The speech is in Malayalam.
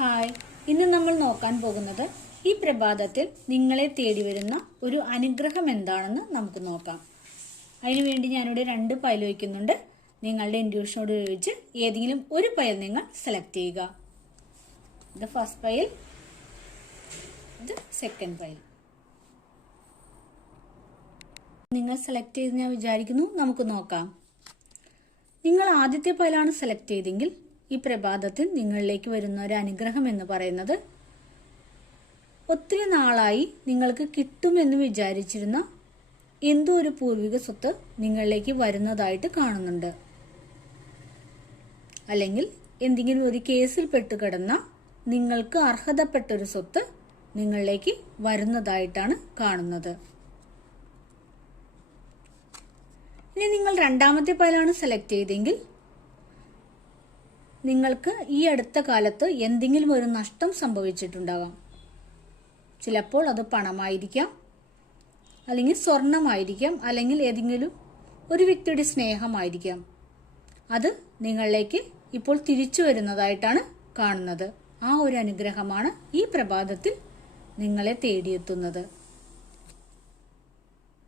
ഹായ്, ഇന്ന് നമ്മൾ നോക്കാൻ പോകുന്നത് ഈ പ്രഭാതത്തിൽ നിങ്ങളെ തേടി വരുന്ന ഒരു അനുഗ്രഹം എന്താണെന്ന് നമുക്ക് നോക്കാം. അതിനുവേണ്ടി ഞാനിവിടെ 2 പൈൽ വയ്ക്കുന്നുണ്ട്. നിങ്ങളുടെ ഇൻഡ്യൂഷനോട് ചോദിച്ച് ഏതെങ്കിലും ഒരു പൈൽ നിങ്ങൾ സെലക്ട് ചെയ്യുക. ഇത് ഫസ്റ്റ് പൈൽ, ഇത് സെക്കൻഡ് പൈൽ. നിങ്ങൾ സെലക്ട് ചെയ്ത് ഞാൻ വിചാരിക്കുന്നു. നമുക്ക് നോക്കാം. നിങ്ങൾ ആദ്യത്തെ പൈലാണ് സെലക്ട് ചെയ്തെങ്കിൽ ഈ പ്രഭാതത്തിൽ നിങ്ങളിലേക്ക് വരുന്ന ഒരു അനുഗ്രഹം എന്ന് പറയുന്നത് ഒത്തിരി നാളായി നിങ്ങൾക്ക് കിട്ടുമെന്ന് വിചാരിച്ചിരുന്ന എന്തോ ഒരു പൂർവിക സ്വത്ത് നിങ്ങളിലേക്ക് വരുന്നതായിട്ട് കാണുന്നുണ്ട്. അല്ലെങ്കിൽ എന്തെങ്കിലും ഒരു കേസിൽ പെട്ടുകിടന്ന നിങ്ങൾക്ക് അർഹതപ്പെട്ടൊരു സ്വത്ത് നിങ്ങളിലേക്ക് വരുന്നതായിട്ടാണ് കാണുന്നത്. ഇനി നിങ്ങൾ രണ്ടാമത്തെ പൈലാണ് സെലക്ട് ചെയ്തെങ്കിൽ നിങ്ങൾക്ക് ഈ അടുത്ത കാലത്ത് എന്തെങ്കിലും ഒരു നഷ്ടം സംഭവിച്ചിട്ടുണ്ടാകാം. ചിലപ്പോൾ അത് പണമായിരിക്കാം, അല്ലെങ്കിൽ സ്വർണമായിരിക്കാം, അല്ലെങ്കിൽ ഏതെങ്കിലും ഒരു വ്യക്തിയുടെ സ്നേഹമായിരിക്കാം. അത് നിങ്ങളിലേക്ക് ഇപ്പോൾ തിരിച്ചു വരുന്നതായിട്ടാണ് കാണുന്നത്. ആ ഒരു അനുഗ്രഹമാണ് ഈ പ്രഭാതത്തിൽ നിങ്ങളെ തേടിയെത്തുന്നത്.